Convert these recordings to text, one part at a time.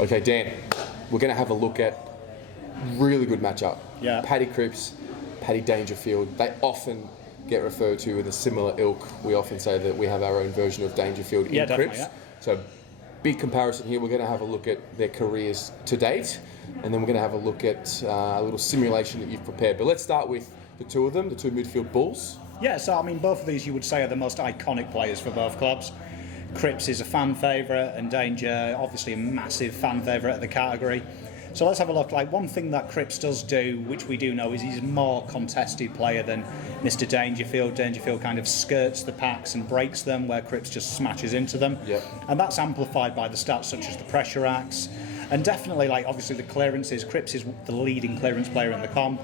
Okay, Dan, we're going to have a look at really good matchup. Yeah. Paddy Cripps, Paddy Dangerfield. They often get referred to in a similar ilk. We often say that we have our own version of Dangerfield in Cripps. Yeah. So big comparison here. We're going to have a look at their careers to date, and then we're going to have a look at a little simulation that you've prepared. But let's start with the two of them, the two midfield bulls. Yeah, so I mean, both of these you would say are the most iconic players for both clubs. Cripps is a fan favourite, and Danger, obviously a massive fan favourite of the category. So let's have a look. Like, one thing that Cripps does do, which we do know, is he's a more contested player than Mr. Dangerfield. Dangerfield kind of skirts the packs and breaks them, where Cripps just smashes into them. Yep. And that's amplified by the stats such as the pressure acts, and definitely, like, obviously the clearances. Cripps is the leading clearance player in the comp.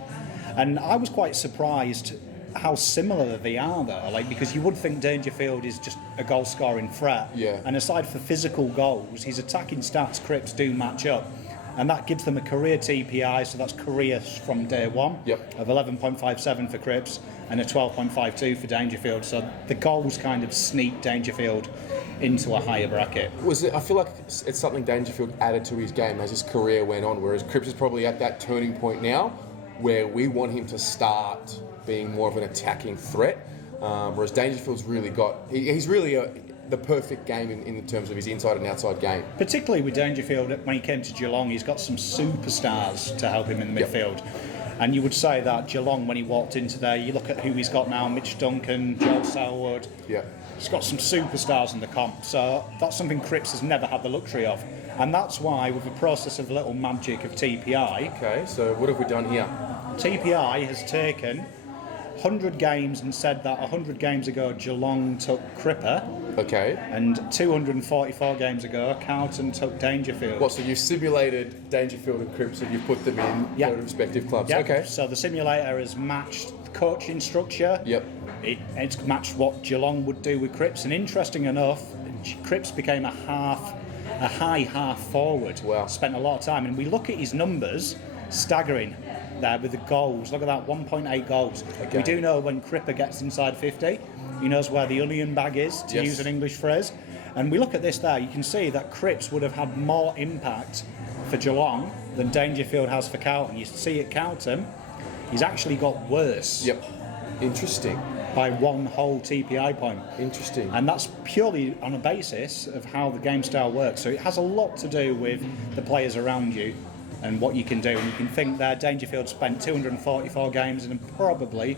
And I was quite surprised how similar they are, though, like, because you would think Dangerfield is just a goal scoring threat. Yeah. And aside for physical goals, his attacking stats, Cripps, do match up. And that gives them a career TPI, so that's career from day one, Yep. of 11.57 for Cripps and a 12.52 for Dangerfield. So the goals kind of sneak Dangerfield into a higher bracket. I feel like it's something Dangerfield added to his game as his career went on, whereas Cripps is probably at that turning point now where we want him to start being more of an attacking threat, whereas Dangerfield's really he's really the perfect game in terms of his inside and outside game. Particularly with Dangerfield, when he came to Geelong, he's got some superstars to help him in the midfield. And you would say that Geelong, when he walked into there, you look at who he's got now, Mitch Duncan, Joel Selwood. Yeah. He's got some superstars in the comp, so that's something Cripps has never had the luxury of. And that's why, with the process of little magic of TPI... Okay, so what have we done here? TPI has taken 100 games and said that 100 games ago Geelong took Cripper. Okay. And 244 games ago Carlton took Dangerfield. What, so you've simulated Dangerfield and Cripps and you've put them in their respective clubs? Yep. Okay. So the simulator has matched the coaching structure. Yep. It's matched what Geelong would do with Cripps. And interesting enough, Cripps became a high half forward. Wow. Spent a lot of time. And we look at his numbers, staggering there with the goals. Look at that, 1.8 goals. Okay. We do know when Cripper gets inside 50, he knows where the onion bag is, to use an English phrase. And we look at this there, you can see that Cripps would have had more impact for Geelong than Dangerfield has for Carlton. You see at Carlton, he's actually got worse. Yep. Interesting. By one whole TPI point. Interesting. And that's purely on a basis of how the game style works. So it has a lot to do with the players around you and what you can do. And you can think there, Dangerfield spent 244 games in probably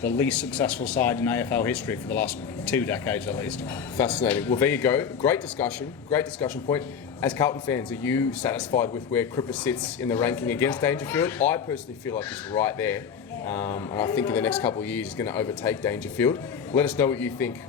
the least successful side in AFL history for the last 2 decades at least. Fascinating. Well, there you go. Great discussion point. As Carlton fans, are you satisfied with where Cripps sits in the ranking against Dangerfield? I personally feel like he's right there. And I think in the next couple of years he's going to overtake Dangerfield. Let us know what you think